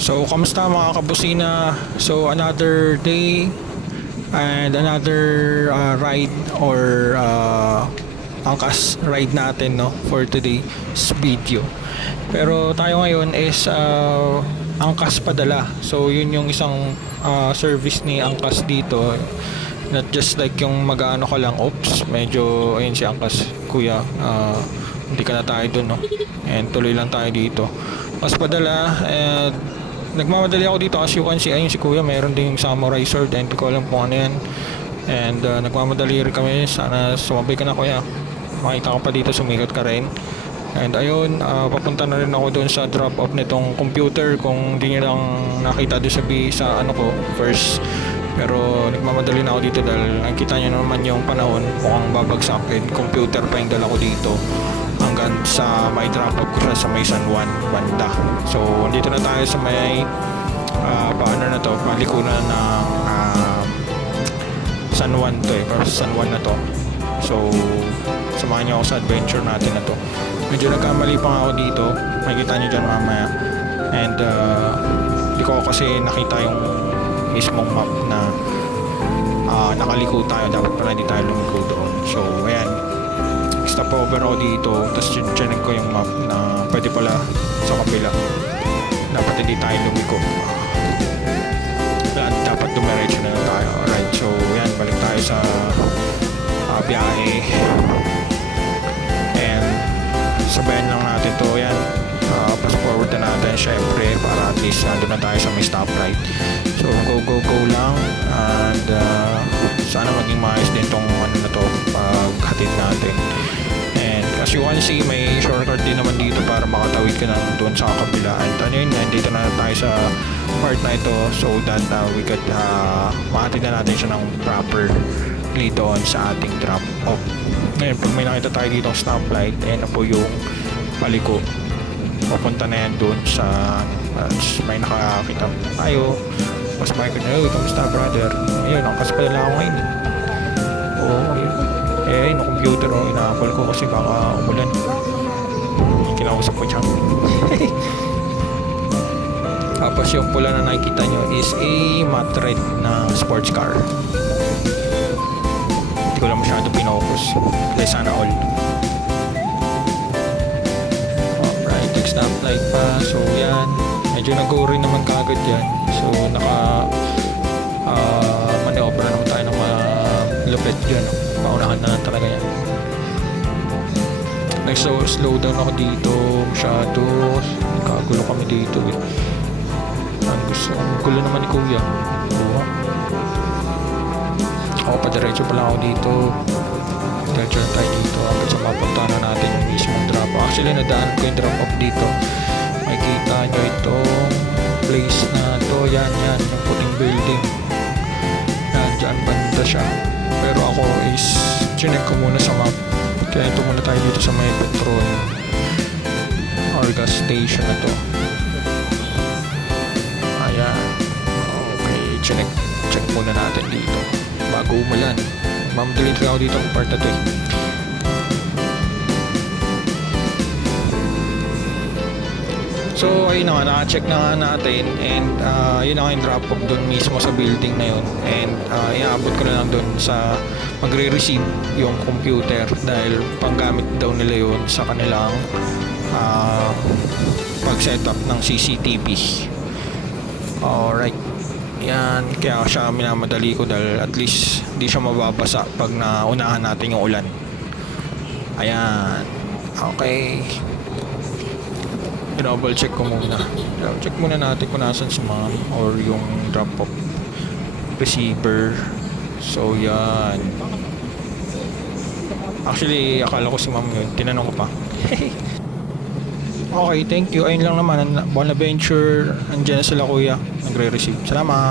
So, kamusta mga kabusina? So, another day and another ride or angkas ride natin, no, for today's video. Pero tayo ngayon is angkas padala. So, yun yung isang service ni angkas dito. Not just like yung mag-ano ka lang, oops, medyo ayun si angkas, kuya, hindi ka na tayo dun, no, and tuloy lang tayo dito pas padala. Nagmamadali ako dito, as you can see, ayun si kuya, meron ding samurai sword and hindi ko alam kung ano yan, and nagmamadali rin kami. Sana sumabay ka na, kuya, makita ka pa dito, sumikat ka rin. And ayun, papunta na rin ako doon sa drop off nitong computer, kung hindi nyo lang nakita doon sa ano ko first. Pero nagmamadali na ako dito dahil nakita nyo naman yung panahon, mukhang babagsak, and computer pa yung dala ko dito hanggang sa may drop off ko sa may San Juan banda. So dito na tayo sa may paano na to, palikunan ng San Juan to San Juan na to. So samahan nyo ako sa adventure natin na to. Medyo nagkamali pa nga ako dito, makikita nyo dyan mamaya. And di ko kasi nakita yung mismong map na nakaliko tayo, dapat pala hindi tayo lumiko doon. So ayan, stop over ako dito, tapos chinek ko yung map na pwede pala sa kabila, dapat hindi tayo lumiko. Dapat dumiretso na lang tayo. Alright, so yan, balik tayo sa biyahe, and sabayan lang natin to. Yan, pass forward na natin syempre para at least nandun na tayo sa may stoplight. So go lang, and sana maging maayos din tong ano na to paghatid natin. And as you can see, may shortcut din naman dito para makatawid ka na doon sa kabila. And ano yun, nandito na tayo sa part na ito, so that we could mahatid na natin siya ng properly doon sa ating drop off. Ngayon, pag may nakita tayo dito ng stoplight, ayan na po yung paliko, papunta na yan doon sa may nakakita tayo. Mas Michael na, kamusta brother? Ayun, angkas pa lang ako ngayon. Oo, ayun, yung computer, inaapol ko kasi baka umulan. Kinausap ko siya. Tapos yung pula na nakikita nyo is a matte red na sports car. Hindi ko lang masyado pinocus, kaya sana all. Alright, next stoplight pa. So yan, medyo nag-go rin naman kagad yan. So manobra naman tayo ng malupit dyan. Paunahan na lang talaga yan. Slow down ako dito masyado, nagkagulo kami dito ang gulo naman ni kuya. Ako pa diretso pala ako dito, diretso na tayo dito hanggang sa mapunta na natin yung mismong drop. Actually nadaan ko yung drop off dito. Makikita nyo itong place na to, yan yung puting building yan, dyan banda siya. Pero ako is chinek ko muna sa map, kaya ito muna tayo dito sa may petrol or gas station na to. Ayan, okay, check muna natin dito bago umulan. Mamadali ako dito ang part na to So ayun na nga, naka-check na nga natin, and yun na nga yung drop off dun mismo sa building na yun. And iaabot ko na lang dun sa magre-receive yung computer dahil panggamit daw nila yun sa kanilang pag-setup ng CCTV. Alright, yan, kaya siya minamadali ko dahil at least di siya mababasa pag naunahan natin yung ulan. Ayan, okay, double check ko muna. Check muna natin kung nasan si ma'am or yung drop off receiver. So yan, actually akala ko si ma'am yun, tinanong ko pa. Okay, thank you. Ayun lang naman, Bonaventure, andyan na sila kuya, nagre-receive. Salamat.